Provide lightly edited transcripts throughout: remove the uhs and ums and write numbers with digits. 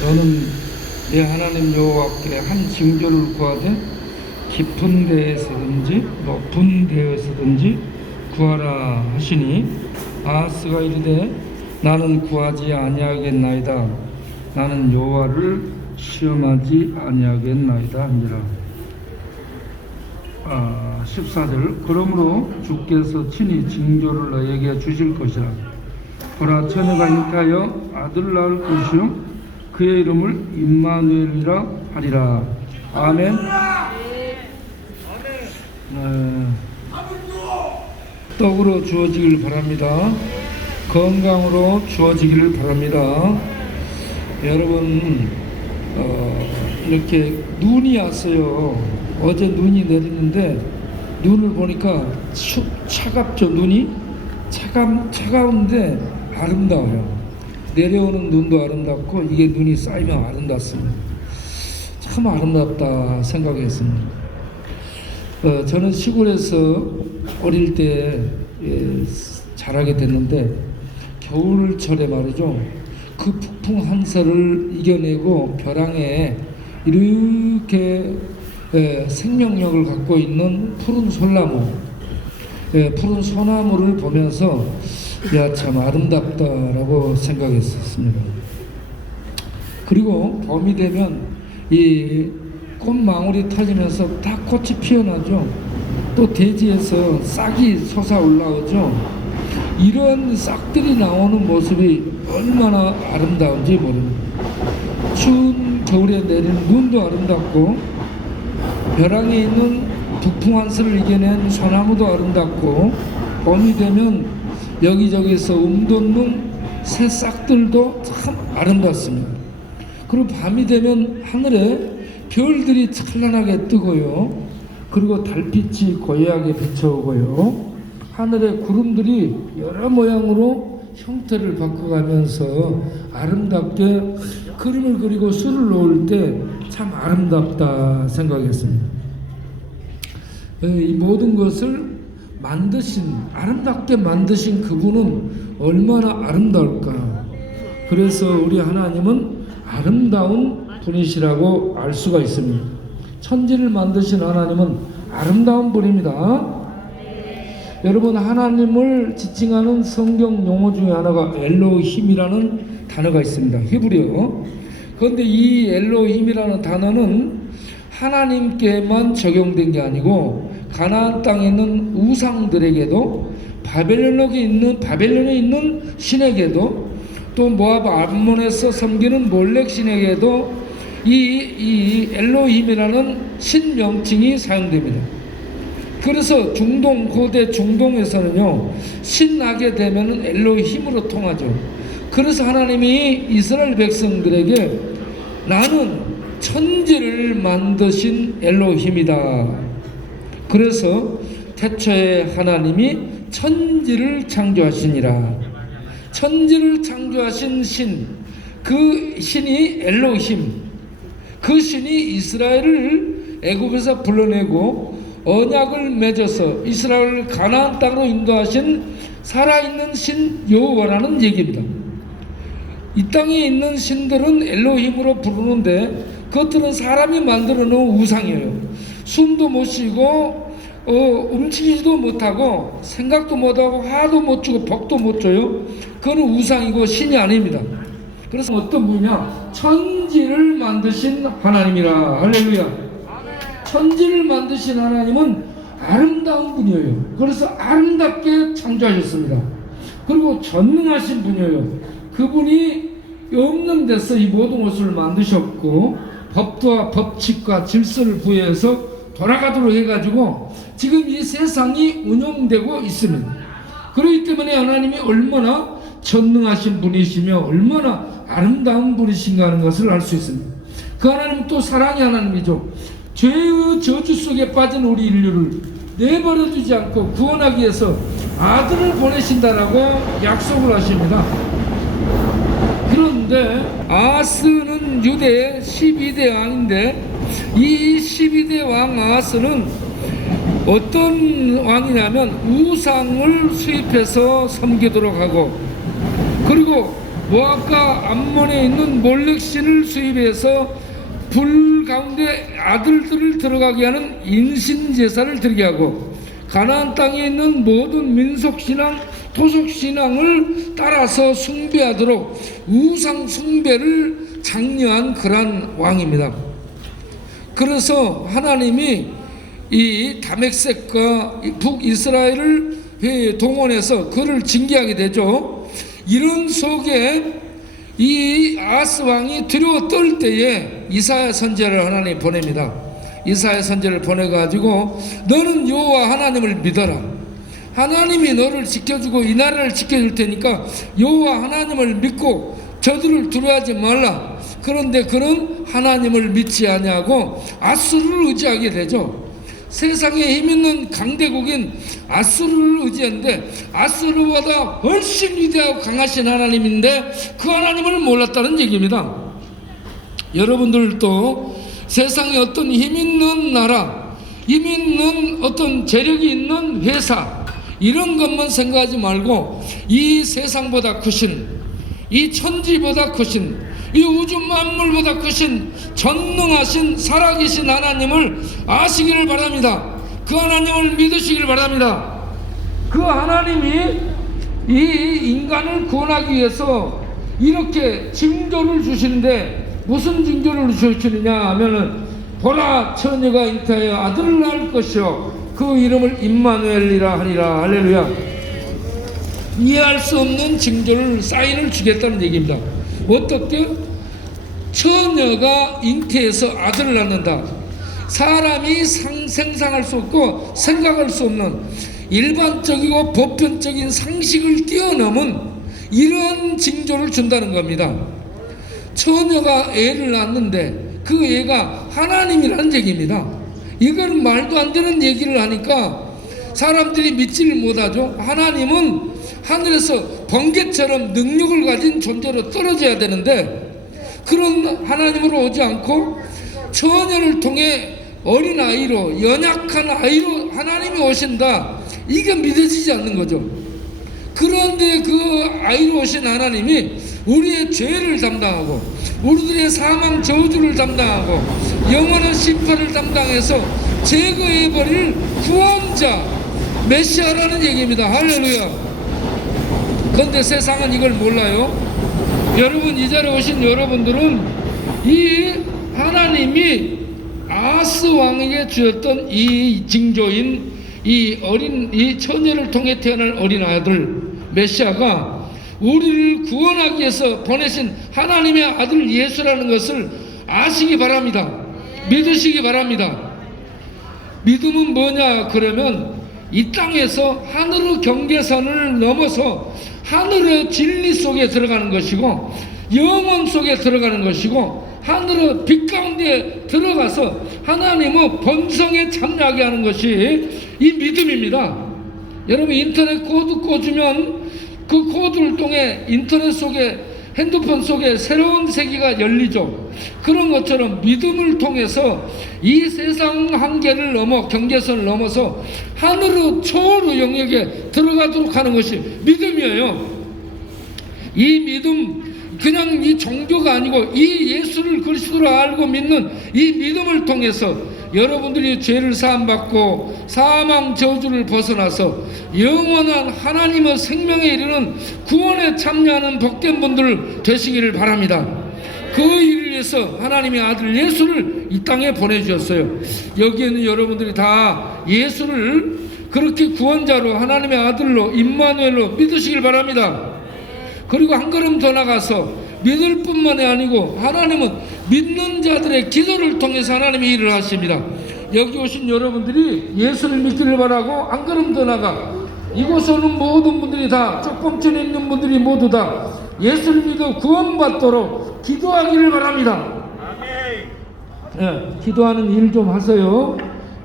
너는 내 하나님 여호와께 한 징조를 구하되 깊은 데에서든지 높은 데에서든지 구하라 하시니 아하스가 이르되 나는 구하지 아니하겠나이다. 나는 여호와를 시험하지 아니하겠나이다 하니라. 14절 그러므로 주께서 친히 징조를 너에게 주실 것이라. 보라 처녀가 잉태하여 아들을 낳을 것이요 그의 이름을 임마누엘이라 하리라. 아멘. 떡으로 주어지길 바랍니다. 건강으로 주어지기를 바랍니다. 여러분 이렇게 눈이 왔어요. 어제 눈이 내리는데 눈을 보니까 차갑죠. 눈이 차가운데 아름다워요. 내려오는 눈도 아름답고 이게 눈이 쌓이면 아름답습니다. 참 아름답다 생각했습니다. 저는 시골에서 어릴 때 자라게 됐는데 겨울철에 말이죠. 그 북풍 한설을 이겨내고 벼랑에 이렇게 생명력을 갖고 있는 푸른 소나무, 푸른 소나무를 보면서 야, 참 아름답다라고 생각했었습니다. 그리고 봄이 되면 이 꽃망울이 터지면서 다 꽃이 피어나죠. 또 대지에서 싹이 솟아 올라오죠. 이런 싹들이 나오는 모습이 얼마나 아름다운지 모릅니다. 추운 겨울에 내리는 눈도 아름답고 벼랑에 있는 북풍 한슬을 이겨낸 소나무도 아름답고 봄이 되면 여기저기서 돋는 새싹들도 참 아름답습니다. 그리고 밤이 되면 하늘에 별들이 찬란하게 뜨고요. 그리고 달빛이 고요하게 비춰오고요. 하늘에 구름들이 여러 모양으로 형태를 바꿔가면서 아름답게 그림을 그리고 수를 놓을 때 참 아름답다 생각했습니다. 이 모든 것을 아름답게 만드신 그분은 얼마나 아름다울까. 그래서 우리 하나님은 아름다운 분이시라고 알 수가 있습니다. 천지를 만드신 하나님은 아름다운 분입니다. 여러분, 하나님을 지칭하는 성경 용어 중에 하나가 엘로힘이라는 단어가 있습니다. 히브리어. 그런데 이 엘로힘이라는 단어는 하나님께만 적용된 게 아니고 가나안 땅에 있는 우상들에게도 바벨론에 있는 신에게도 또 모압 암몬에서 섬기는 몰렉 신에게도 이 엘로힘이라는 신명칭이 사용됩니다. 그래서 고대 중동에서는요, 신하게 되면은 엘로힘으로 통하죠. 그래서 하나님이 이스라엘 백성들에게 나는 천지를 만드신 엘로힘이다. 그래서 태초에 하나님이 천지를 창조하시니라. 천지를 창조하신 신, 그 신이 엘로힘, 그 신이 이스라엘을 애굽에서 불러내고 언약을 맺어서 이스라엘을 가나안 땅으로 인도하신 살아있는 신 여호와라는 얘기입니다. 이 땅에 있는 신들은 엘로힘으로 부르는데 그것들은 사람이 만들어 놓은 우상이에요. 숨도 못 쉬고 움직이지도 못하고 생각도 못하고 화도 못 주고 복도 못 줘요. 그건 우상이고 신이 아닙니다. 그래서 어떤 분이냐? 천지를 만드신 하나님이라. 할렐루야. 천지를 만드신 하나님은 아름다운 분이에요. 그래서 아름답게 창조하셨습니다. 그리고 전능하신 분이에요. 그분이 없는 데서 이 모든 것을 만드셨고 법도와 법칙과 질서를 부여해서 돌아가도록 해가지고 지금 이 세상이 운영되고 있습니다. 그렇기 때문에 하나님이 얼마나 전능하신 분이시며 얼마나 아름다운 분이신가 하는 것을 알 수 있습니다. 그 하나님은 또 사랑의 하나님이죠. 죄의 저주 속에 빠진 우리 인류를 내버려 두지 않고 구원하기 위해서 아들을 보내신다라고 약속을 하십니다. 그런데 아하스는 유대의 12대 왕인데 이 12대 왕 아하스는 어떤 왕이냐면 우상을 수입해서 섬기도록 하고 그리고 모압과 암몬에 있는 몰렉신을 수입해서 불 가운데 아들들을 들어가게 하는 인신제사를 드리게 하고, 가나안 땅에 있는 모든 민속신앙, 토속신앙을 따라서 숭배하도록 우상 숭배를 장려한 그러한 왕입니다. 그래서 하나님이 이 다메섹과 북이스라엘을 동원해서 그를 징계하게 되죠. 이런 속에 이 아하스 왕이 두려워 떨 때에 이사야 선지자를 하나님이 보냅니다. 이사야 선지자를 보내가지고 너는 여호와 하나님을 믿어라. 하나님이 너를 지켜주고 이 나라를 지켜줄 테니까 여호와 하나님을 믿고 저들을 두려워하지 말라. 그런데 그는 하나님을 믿지 아니하고 아수르를 의지하게 되죠. 세상에 힘있는 강대국인 아수르를 의지했는데 아수르보다 훨씬 위대하고 강하신 하나님인데 그 하나님을 몰랐다는 얘기입니다. 여러분들도 세상에 어떤 힘있는 나라, 힘있는 어떤 재력이 있는 회사, 이런 것만 생각하지 말고 이 세상보다 크신, 이 천지보다 크신, 이 우주 만물보다 크신 전능하신 살아계신 하나님을 아시기를 바랍니다. 그 하나님을 믿으시기를 바랍니다. 그 하나님이 이 인간을 구원하기 위해서 이렇게 징조를 주시는데 무슨 징조를 주시느냐 하면은 보라 처녀가 잉태하여 아들을 낳을 것이요 그 이름을 임마누엘이라 하리라. 할렐루야. 이해할 수 없는 징조를 사인을 주겠다는 얘기입니다. 어떻게? 처녀가 잉태해서 아들을 낳는다. 사람이 생상할 수 없고 생각할 수 없는 일반적이고 보편적인 상식을 뛰어넘은 이런 징조를 준다는 겁니다. 처녀가 애를 낳는데 그 애가 하나님이라는 얘기입니다. 이건 말도 안 되는 얘기를 하니까 사람들이 믿지를 못하죠. 하나님은 하늘에서 번개처럼 능력을 가진 존재로 떨어져야 되는데 그런 하나님으로 오지 않고 처녀를 통해 어린아이로, 연약한 아이로 하나님이 오신다. 이게 믿어지지 않는 거죠. 그런데 그 아이로 오신 하나님이 우리의 죄를 담당하고 우리들의 사망 저주를 담당하고 영원한 심판을 담당해서 제거해버릴 구원자 메시아라는 얘기입니다. 할렐루야. 그런데 세상은 이걸 몰라요. 여러분, 이 자리에 오신 여러분들은 이 하나님이 아하스 왕에게 주었던 이 징조인 이 처녀를 통해 태어날 어린 아들 메시아가 우리를 구원하기 위해서 보내신 하나님의 아들 예수라는 것을 아시기 바랍니다. 믿으시기 바랍니다. 믿음은 뭐냐 그러면 이 땅에서 하늘의 경계선을 넘어서 하늘의 진리 속에 들어가는 것이고 영원 속에 들어가는 것이고 하늘의 빛 가운데 들어가서 하나님의 본성에 참여하게 하는 것이 이 믿음입니다. 여러분, 인터넷 코드 꽂으면 그 코드를 통해 인터넷 속에, 핸드폰 속에 새로운 세계가 열리죠. 그런 것처럼 믿음을 통해서 이 세상 한계를 넘어 경계선을 넘어서 하늘의 초월의 영역에 들어가도록 하는 것이 믿음이에요. 이 믿음, 그냥 이 종교가 아니고 이 예수를 그리스도로 알고 믿는 이 믿음을 통해서 여러분들이 죄를 사함받고 사망 저주를 벗어나서 영원한 하나님의 생명에 이르는 구원에 참여하는 복된 분들 되시기를 바랍니다. 그 일을 위해서 하나님의 아들 예수를 이 땅에 보내주셨어요. 여기에는 여러분들이 다 예수를 그렇게 구원자로 하나님의 아들로 임마누엘로 믿으시길 바랍니다. 그리고 한 걸음 더 나가서 믿을 뿐만이 아니고 하나님은 믿는 자들의 기도를 통해서 하나님이 일을 하십니다. 여기 오신 여러분들이 예수를 믿기를 바라고 한 걸음 더 나가 이곳에 오는 모든 분들이 다 쪽범천에 있는 분들이 모두 다 예수를 믿어 구원받도록 기도하기를 바랍니다. 기도하는 일 좀 하세요.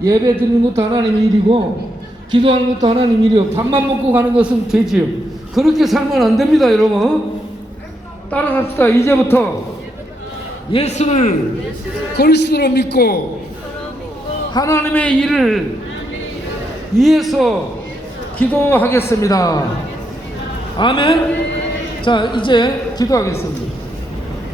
예배 드리는 것도 하나님 일이고 기도하는 것도 하나님 일이요. 밥만 먹고 가는 것은 되지요. 그렇게 살면 안 됩니다. 여러분, 따라갑시다. 이제부터 예수를 그리스도로 믿고 하나님의 일을 위해서 기도하겠습니다. 아멘. 자, 이제 기도하겠습니다.